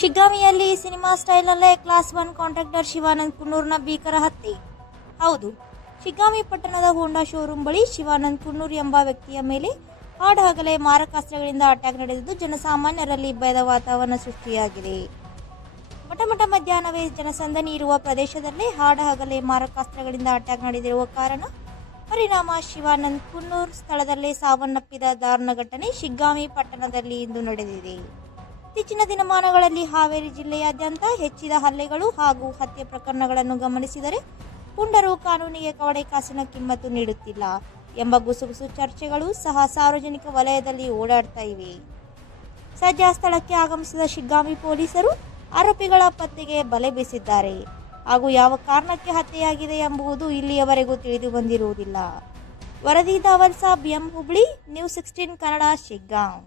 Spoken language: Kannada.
ಶಿಗ್ಗಾಮಿಯಲ್ಲಿ ಸಿನಿಮಾ ಸ್ಟೈಲಲ್ಲೇ ಕ್ಲಾಸ್ 1 ಕಾಂಟ್ರಾಕ್ಟರ್ ಶಿವಾನಂದ್ ಕುನ್ನೂರ್ನ ಭೀಕರ ಹತ್ಯೆ. ಹೌದು, ಶಿಗ್ಗಾಮಿ ಪಟ್ಟಣದ ಹೋಂಡಾ ಶೋರೂಮ್ ಬಳಿ ಶಿವಾನಂದ್ ಕುನ್ನೂರ್ ಎಂಬ ವ್ಯಕ್ತಿಯ ಮೇಲೆ ಹಾಡಹಗಲೇ ಮಾರಕಾಸ್ತ್ರಗಳಿಂದ ಅಟ್ಯಾಕ್ ನಡೆದಿದ್ದು ಜನಸಾಮಾನ್ಯರಲ್ಲಿ ಭಯದ ವಾತಾವರಣ ಸೃಷ್ಟಿಯಾಗಿದೆ. ಮಠ ಮಧ್ಯಾಹ್ನವೇ ಜನಸಂದಣಿ ಇರುವ ಪ್ರದೇಶದಲ್ಲೇ ಹಾಡಹಗಲೇ ಮಾರಕಾಸ್ತ್ರಗಳಿಂದ ಅಟ್ಯಾಕ್ ನಡೆದಿರುವ ಕಾರಣ ಪರಿಣಾಮ ಶಿವಾನಂದ್ ಕುನ್ನೂರ್ ಸ್ಥಳದಲ್ಲೇ ಸಾವನ್ನಪ್ಪಿದ ದಾರುಣ ಘಟನೆ ಶಿಗ್ಗಾಮಿ ಪಟ್ಟಣದಲ್ಲಿ ಇಂದು ನಡೆದಿದೆ. ಇತ್ತೀಚಿನ ದಿನಮಾನಗಳಲ್ಲಿ ಹಾವೇರಿ ಜಿಲ್ಲೆಯಾದ್ಯಂತ ಹೆಚ್ಚಿದ ಹಲ್ಲೆಗಳು ಹಾಗೂ ಹತ್ಯೆ ಪ್ರಕರಣಗಳನ್ನು ಗಮನಿಸಿದರೆ ಪುಂಡರು ಕಾನೂನಿಗೆ ಕವಡೆ ಕಾಸಿನ ಕಿಮ್ಮತ್ತು ನೀಡುತ್ತಿಲ್ಲ ಎಂಬ ಗುಸುಗುಸು ಚರ್ಚೆಗಳು ಸಹ ಸಾರ್ವಜನಿಕ ವಲಯದಲ್ಲಿ ಓಡಾಡ್ತಾ ಇವೆ. ಸದ್ಯ ಸ್ಥಳಕ್ಕೆ ಆಗಮಿಸಿದ ಶಿಗ್ಗಾಮಿ ಪೊಲೀಸರು ಆರೋಪಿಗಳ ಪತ್ತೆಗೆ ಬಲೆ ಬೀಸಿದ್ದಾರೆ ಹಾಗೂ ಯಾವ ಕಾರಣಕ್ಕೆ ಹತ್ಯೆಯಾಗಿದೆ ಎಂಬುದು ಇಲ್ಲಿಯವರೆಗೂ ತಿಳಿದು ಬಂದಿರುವುದಿಲ್ಲ. ವರದಿ ದಾವಲ್ ಸಾಬ್ ಎಂ ಹುಬ್ಳಿ, ನ್ಯೂಸ್ 16 ಕನ್ನಡ, ಶಿಗ್ಗಾಂವ್.